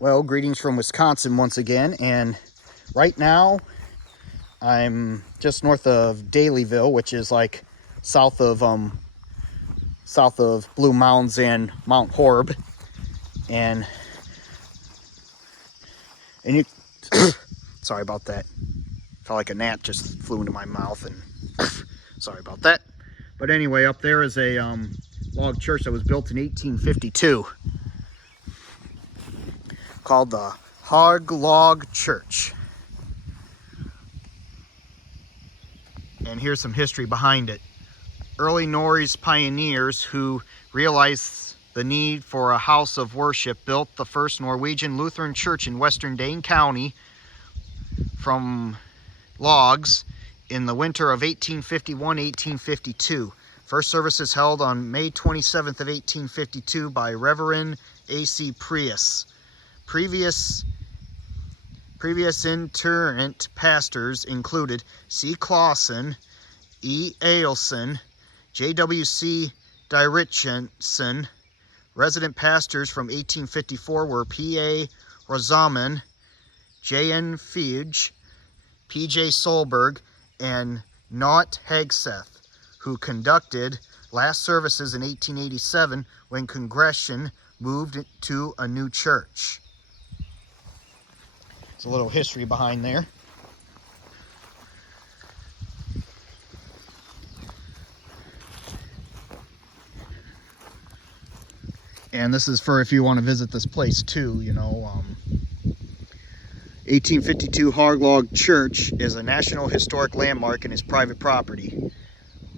Well, greetings from Wisconsin once again, and right now I'm just north of Dalyville, which is like south of Blue Mountains and Mount Horeb, and you sorry about that. Felt like a gnat just flew into my mouth, and sorry about that. But anyway, up there is a log church that was built in 1852 called the Hauge Log Church. And here's some history behind it. Early Norse pioneers who realized the need for a house of worship built the first Norwegian Lutheran church in western Dane County from logs in the winter of 1851-1852. First services held on May 27th of 1852 by Reverend A.C. Prius. Previous itinerant pastors included C. Clausen, E. Ailson, J.W.C. Dyrichensen. Resident pastors from 1854 were P.A. Rosaman, J.N. Hauge, P.J. Solberg, and Naut Hagseth, who conducted last services in 1887 when Congregation moved to a new church. There's a little history behind there. And this is for if you want to visit this place too, 1852 Hauge Log Church is a National Historic Landmark and is private property.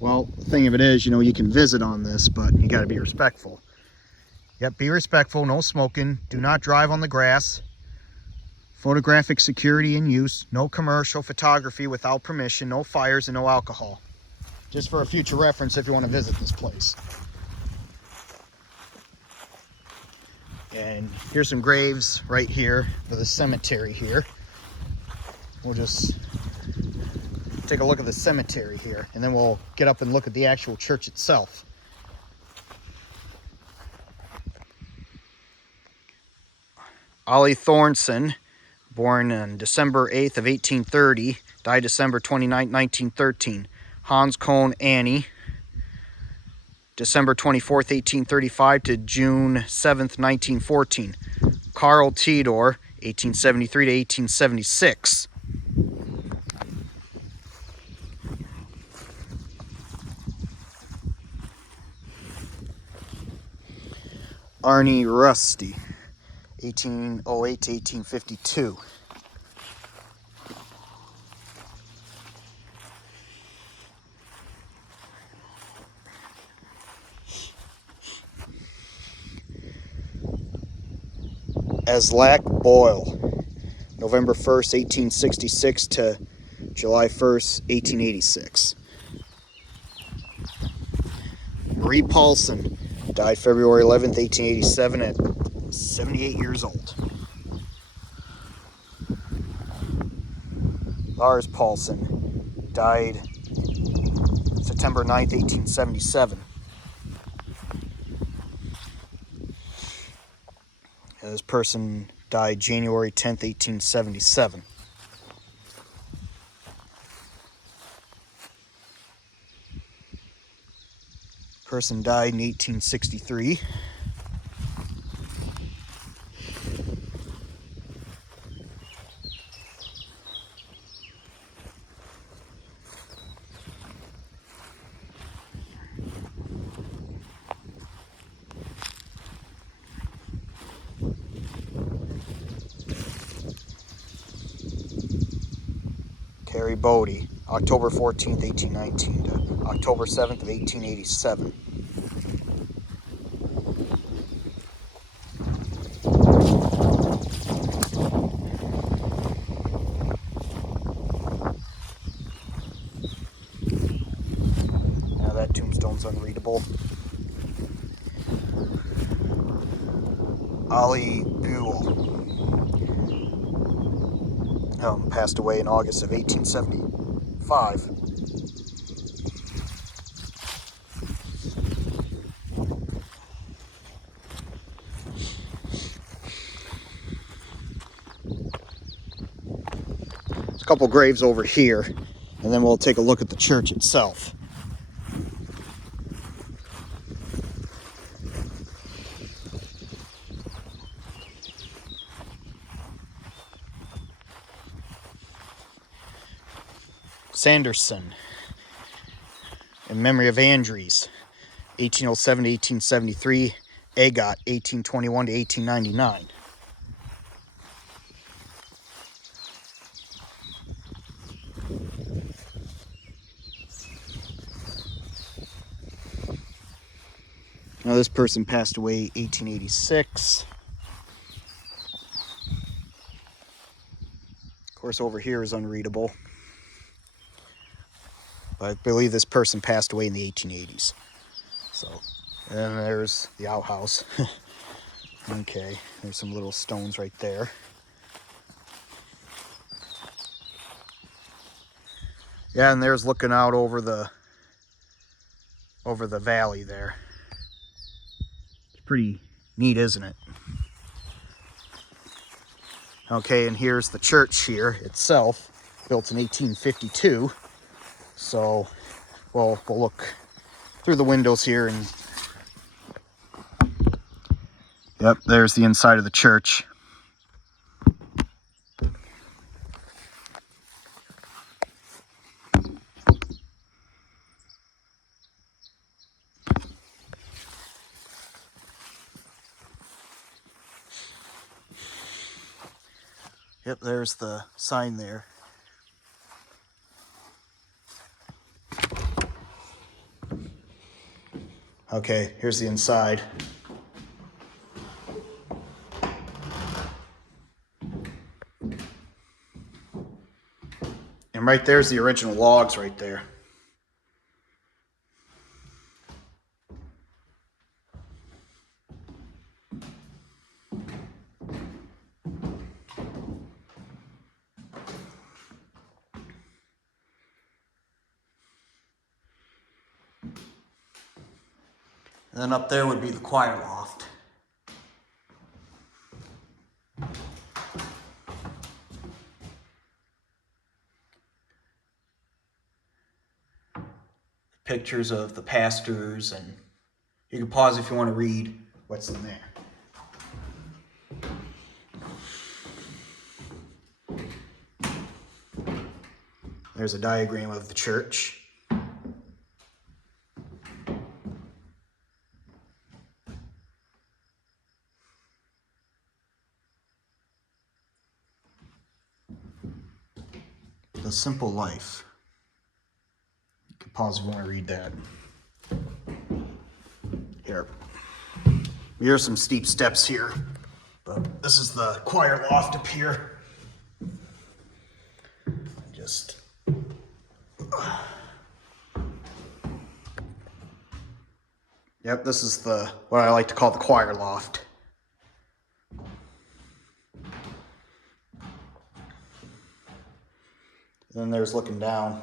Well, the thing of it is, you can visit on this, but you got to be respectful. Yep, be respectful, no smoking, do not drive on the grass. Photographic security in use, no commercial photography without permission, no fires, and no alcohol. Just for a future reference if you want to visit this place. And here's some graves right here for the cemetery here. We'll just take a look at the cemetery here, and then we'll get up and look at the actual church itself. Ollie Thornson, born on December 8th of 1830, died December 29th, 1913. Hans Kohn Annie, December 24th, 1835 to June 7th, 1914. Carl Theodor, 1873 to 1876. Arnie Rusty, 1808 to 1852. Aslak Boyle, November 1st, 1866 to July 1st, 1886. Marie Paulson, died February 11th, 1887 at 78 years old. Lars Paulson, died September 9th, 1877. This person died January 10th, 1877. Person died in 1863. Terry Bodie, October 14th, 1819 to October 7th of 1887. Now that tombstone's unreadable. Ollie Buell, passed away in August of 1875. a couple graves over here, and then we'll take a look at the church itself. Sanderson, in memory of Andries, 1807 to 1873, Agot, 1821 to 1899. Now this person passed away 1886. Of course, over here is unreadable. But I believe this person passed away in the 1880s. So, and there's the outhouse. Okay, there's some little stones right there. Yeah, and there's looking out over the valley there. It's pretty neat, isn't it? Okay, and here's the church here itself, built in 1852. So we'll look through the windows here, and yep, there's the inside of the church. Yep, there's the sign there. Okay, here's the inside. And right there's the original logs right there. And then up there would be the choir loft. Pictures of the pastors, and you can pause if you want to read what's in there. There's a diagram of the church. The Simple Life. You can pause if you want to read that. Here. Here's some steep steps here, but this is the choir loft up here. Just yep, this is what I like to call the choir loft. And then there's looking down.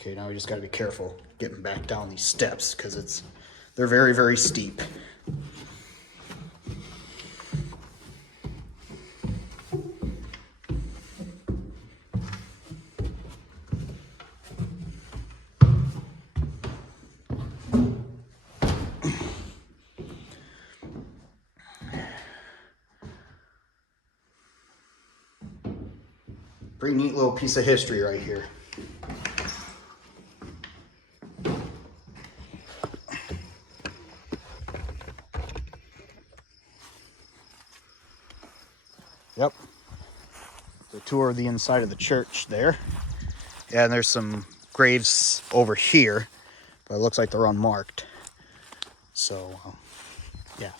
Okay, now we just got to be careful getting back down these steps because they're very, very steep. Pretty neat little piece of history right here. Yep. The tour of the inside of the church there. Yeah, and there's some graves over here, but it looks like they're unmarked. So, yeah.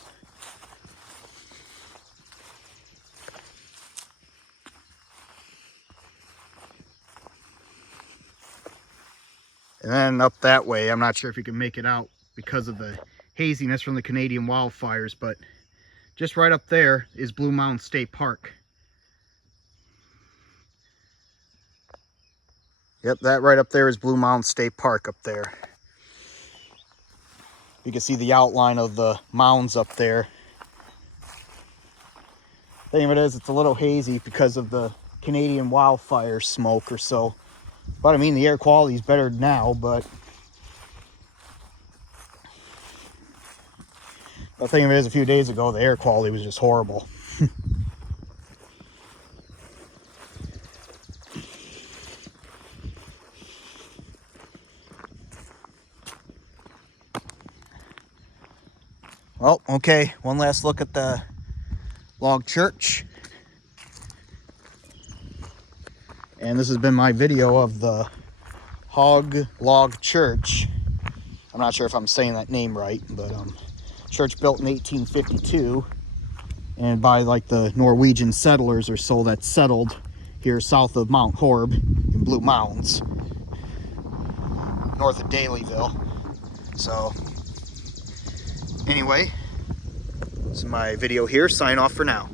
And then up that way, I'm not sure if you can make it out because of the haziness from the Canadian wildfires, but just right up there is Blue Mountain State Park. Yep, that right up there is Blue Mountain State Park up there. You can see the outline of the mounds up there. Thing of it is, it's a little hazy because of the Canadian wildfire smoke or so. But I mean, the air quality is better now, but the thing of it is, a few days ago, the air quality was just horrible. Well, okay, one last look at the log church. And this has been my video of the Hauge log church. I'm not sure if I'm saying that name right, but church built in 1852, and by like the Norwegian settlers or so that settled here south of Mount Horeb in Blue Mountains, north of Dalyville. So anyway, this is my video here. Sign off for now.